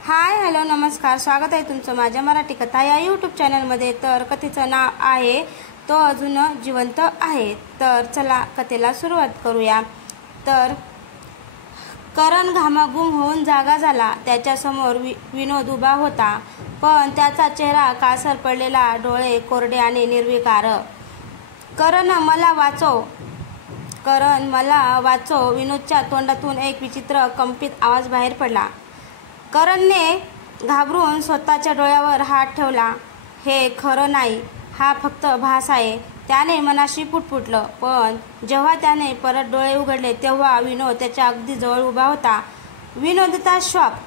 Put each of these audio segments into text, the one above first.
Hi hello नमस्कार, स्वागत आहे तुमचं माझ्या मराठी कथा या यूट्यूब चॅनलमध्ये। तर कथेचं नाव आहे तो अजून जिवंत आहे। तर चला कथेला सुरुवात करूया। तर करण घामाघूम होऊन जागा झाला। त्याच्यासमोर विनोद उभा होता, पण त्याचा चेहरा काळसर पडलेला, डोळे कोरडे आणि निर्विकार। करण मला वाचव, विनोदच्या तोंडातून एक विचित्र कंपित आवाज बाहेर पडला। करणने घाबरून स्वतःच्या डोळ्यावर हात ठेवला। हे खरं नाही, हा फक्त भास आहे, त्याने मनाशी पुटपुटलं। पण जेव्हा त्याने परत डोळे उघडले तेव्हा विनोद त्याच्या अगदी जवळ उभा होता। विनोदचा श्वाप।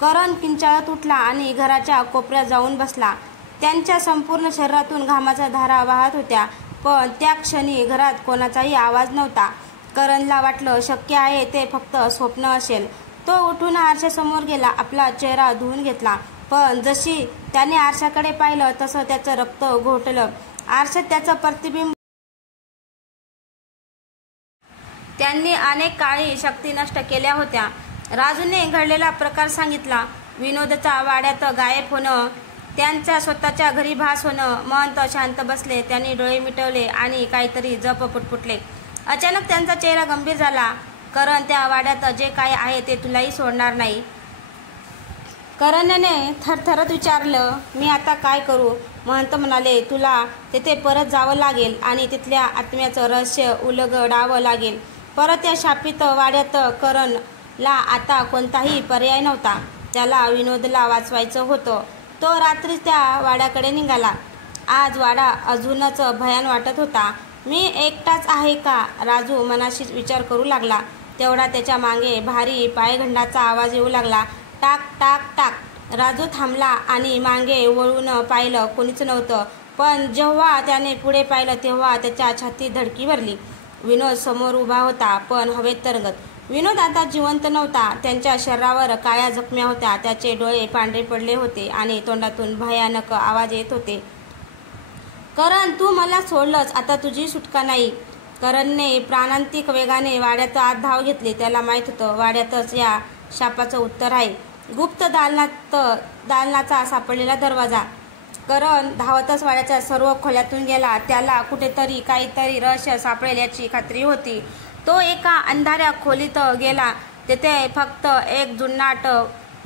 करण किंचाळत उठला आणि घराच्या कोपऱ्यात जाऊन बसला। त्यांच्या संपूर्ण शरीरातून घामाच्या धारा वाहत होत्या, पण त्या क्षणी घरात कोणाचाही आवाज नव्हता। करणला वाटलं शक्य आहे ते फक्त स्वप्न असेल। तो उठून आरशासमोर गेला, आपला चेहरा धुवून घेतला। पण जशी त्याने आरशाकडे पाहिलं तसं त्याचं रक्त घोटलं। आरशात त्याचं प्रतिबिंब। त्यांनी अनेक काळी शक्ती नष्ट केल्या होत्या। राजूने घडलेला प्रकार सांगितला। विनोदचा वाड्यात गायब होणं, त्यांच्या स्वतःच्या घरी भास होणं। महंत शांत बसले, त्यांनी डोळे मिटवले आणि काहीतरी जप पुटपुटले। अचानक त्यांचा चेहरा गंभीर झाला। करण, त्या वाड्यात जे काय आहे ते तुलाही सोडणार नाही। करणने थरथरत विचारलं, मी आता काय करू? महंत म्हणाले, तुला तेथे परत जावं लागेल आणि तिथल्या आत्म्याचं रहस्य उलगडावं लागेल। परत त्या शापित वाड्यात करणला आता कोणताही पर्याय नव्हता। त्याला विनोदला वाचवायचं होतं। तो रात्रीच त्या वाड्याकडे निघाला। आज वाडा अजूनच भयान वाटत होता। मी एकटाच आहे का? राजू मनाशीच विचार करू लागला। तेवढा त्याच्या मागे भारी पायघंडाचा आवाज येऊ लागला। टाक टाक टाक। राजू थांबला आणि मागे वळून पाहिलं, कोणीच नव्हतं। पण जेव्हा त्याने पुढे पाहिलं तेव्हा त्याच्या छातीत धडकी भरली। विनोद समोर उभा होता, पण हवेत तरंगत। विनोद आता जिवंत नव्हता। त्यांच्या शरीरावर काळ्या जखम्या होत्या, त्याचे डोळे पांढरे पडले होते आणि तोंडातून भयानक आवाज येत होते। करण, तू मला सोडलंस, आता तुझी सुटका नाही। करणने प्राणांतिक वेगाने वाड्यात आत धाव घेतली। त्याला माहीत होतं वाड्यातच या शापाचं उत्तर आहे। गुप्त दालनाचा सापडलेला दरवाजा। करण धावतच वाड्याच्या सर्व खोल्यातून गेला। त्याला कुठेतरी काहीतरी रहस्य सापडेल याची खात्री होती। तो एका अंधाऱ्या खोलीत गेला। तेथे फक्त एक जुनाट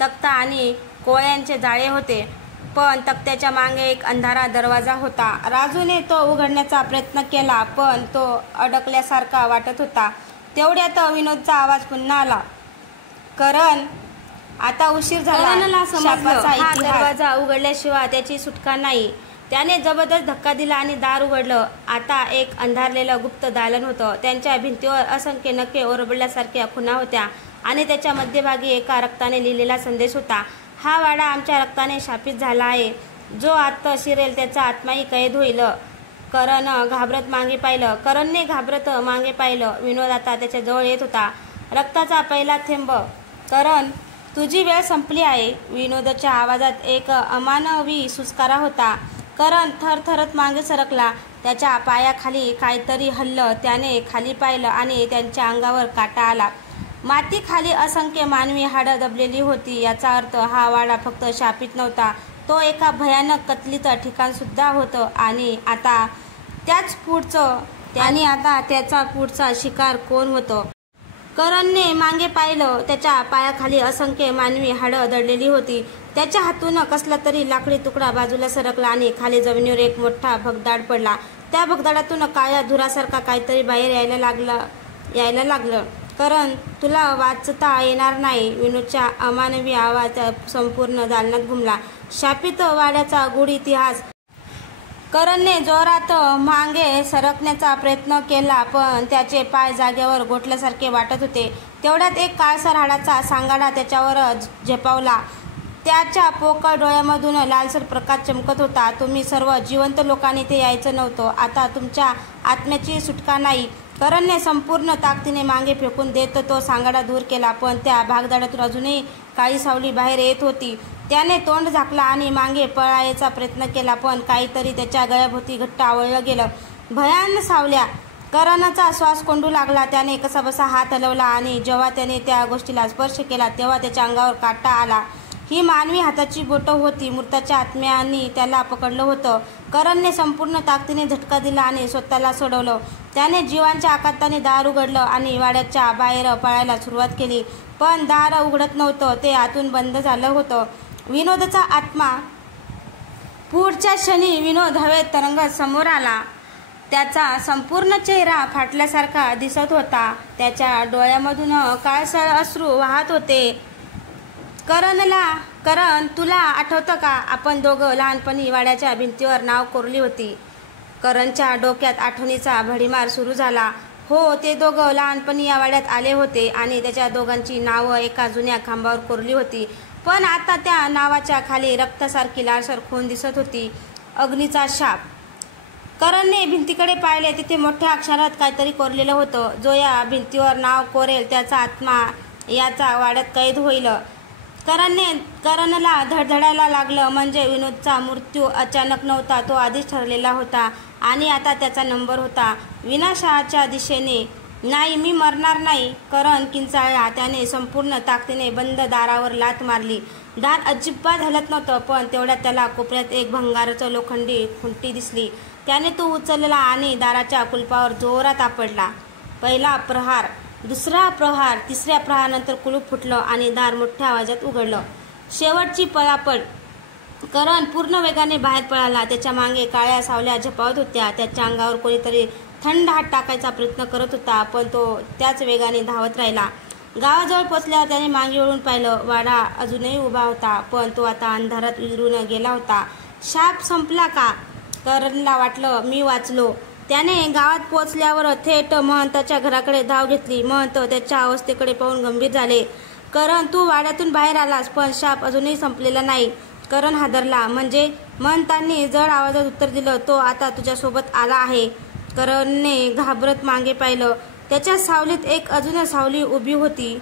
तख्ता आणि कोळ्यांचे जाळे होते, पण तख्त्याच्या मागे एक अंधारा दरवाजा होता। राजूने तो उघडण्याचा प्रयत्न केला, पण तो अडकल्यासारखा वाटत होता। तेवढ्यात विनोदचा आवाज पुन्हा आला, करण, आता उशीर झाला। करणला समजलं हा दरवाजा उघडल्याशिवाय त्याची सुटका नाही। त्याने जबरदस्त धक्का दिला आणि दार उघडलं। आता एक अंधारलेलं गुप्त दालन होतं। त्यांच्या भिंतीवर असंख्य नखे ओरबडल्यासारख्या खुणा होत्या आणि त्याच्या मध्यभागी एका रक्ताने लिहिलेला संदेश होता, हा वाडा आमच्या रक्ताने शापित झाला आहे। जो आत शिरेल त्याचा आत्माही कैद होईल। करणने घाबरत मागे पाहिलं। विनोद आता त्याच्या जवळ येत होता, रक्ताचा पहिला थेंब। करण, तुझी वेळ संपली आहे। विनोदच्या आवाजात एक अमानवी सुस्कारा होता। करण थरथरत मागे सरकला। त्याच्या पायाखाली काहीतरी हललं। त्याने खाली पाहिलं आणि त्यांच्या अंगावर काटा आला। मातीखाली असंख्य मानवी हाडं दबलेली होती। याचा अर्थ हा वाडा फक्त शापित नव्हता, तो एका भयानक कत्तलीचं ठिकाण सुद्धा होतं। आणि आता त्याचा पुढचा शिकार कोण होतं? करणने मागे पाहिलं। त्याच्या पायाखाली असंख्य मानवी हाडं दडलेली होती। त्याच्या हातून कसला तरी लाकडी तुकडा बाजूला सरकला आणि खाली जमिनीवर एक मोठा भगदाड पडला। त्या भगदाडातून काळ्या धुरासारखा काहीतरी बाहेर यायला लागलं। करण, तुला वाचता येणार नाही। विनोदचा अमानवी आवाज संपूर्ण दालनात घुमला। शापित वाड्याचा गूढ इतिहास। करणने जोरात मागे सरकण्याचा प्रयत्न केला, पण त्याचे पाय जागेवर गोठल्यासारखे वाटत होते। तेवढ्यात एक काळसर हाडाचा सांगाडा त्याच्यावर झेपावला। त्याच्या पोकळ डोळ्यामधून लालसर प्रकाश चमकत होता। तुम्ही सर्व जिवंत लोकांनी ते यायचं नव्हतं, आता तुमच्या आत्म्याची सुटका नाही। करणने संपूर्ण ताकदीने मागे फेकून देत तो सांगाडा दूर केला, पण त्या भागदाडातून अजूनही काळी सावली बाहेर येत होती। त्याने तोंड झाकला आणि मागे पळायचा प्रयत्न केला, पण काहीतरी त्याच्या गळ्याभोवती घट्ट आवळलं गेलं। भयान सावल्या। करणचा श्वास कोंडू लागला। त्याने कसाबसा हात हलवला आणि जेव्हा त्याने त्या गोष्टीला स्पर्श केला तेव्हा त्याच्या अंगावर काटा आला। ही मानवी हाताची बोटं होती. मृताच्या आत्म्याने त्याला पकडलं होतं. करणने संपूर्ण ताकदीने झटका दिला आणि स्वतःला सोडवलं. त्याने जीवांच्या आकांताने दार उघडलं आणि वाड्याच्या बाहेर पळायला सुरुवात केली. पण दार उघडत नव्हतं, ते आतून बंद झालं होतं. विनोदचा आत्मा. पुढच्या क्षणी विनोद हवेत तरंगत समोर आला. त्याचा संपूर्ण चेहरा फाटल्यासारखा दिसत होता. त्याच्या डोळ्यामधून काळसर अश्रू वाहत होते. करण, तुला आठवतं का, आपण दोघं लहानपणी वाड्याच्या भिंतीवर नाव कोरली होती. करणच्या डोक्यात आठवणीचा भडीमार सुरू झाला. हो, ते दोघं लहानपणी या वाड्यात आले होते आणि त्याच्या दोघांची नावं एका जुन्या खांबावर कोरली होती. पण आता त्या नावाच्या खाली रक्तासारखी लालसर खून दिसत होती. अग्नीचा शाप. करणने भिंतीकडे पाहिले. तिथे मोठ्या अक्षरात काहीतरी कोरलेलं होतं. जो या भिंतीवर नाव कोरेल त्याचा आत्मा याचा वाड्यात कैद होईल. करणला धडधडायला लागलं. म्हणजे विनोदचा मृत्यू अचानक नव्हता, तो आधीच ठरलेला होता आणि आता त्याचा नंबर होता. विनाशाच्या दिशेने. नाही, मी मरणार नाही. करण किंचाळला. त्याने संपूर्ण ताकदीने बंद दारावर लाथ मारली. दार अजिबात हलत नव्हतं. पण तेवढ्यात त्याला कोपऱ्यात एक भंगाराचं लोखंडी खुंटी दिसली. त्याने तो उचलला आणि दाराच्या कुलपावर जोरात आपडला. पहिला प्रहार, दुसरा प्रहार, तिसऱ्या प्रहारानंतर कुलूप फुटलं आणि दार मोठ्या आवाजात उघडलं. शेवटची पळापळ. करण पूर्ण वेगाने बाहेर पळाला. त्याच्या मागे काळ्या सावल्या झपावत होत्या. त्याच्या अंगावर कोणीतरी थंड हात टाकायचा प्रयत्न करत होता, पण तो त्याच वेगाने धावत राहिला. गावाजवळ पोचल्यावर त्याने मागे वळून पाहिलं. वाडा अजूनही उभा होता, पण तो आता अंधारात विरून गेला होता. शाप संपला का? करणला वाटलं, मी वाचलो. त्याने गावात पोचल्यावर थेट महंताच्या घराकडे धाव घेतली. महंत त्याच्या अवस्थेकडे पाहून गंभीर झाले. करण, तू वाड्यातून बाहेर आलास, पण शाप अजूनही संपलेला नाही. करण हादरला. म्हणजे? महंतांनी जड आवाजात उत्तर दिलं, तो आता तुझ्यासोबत आला आहे. करणने घाबरत मागे पाहिलं. त्याच्या सावलीत एक अजून सावली उभी होती.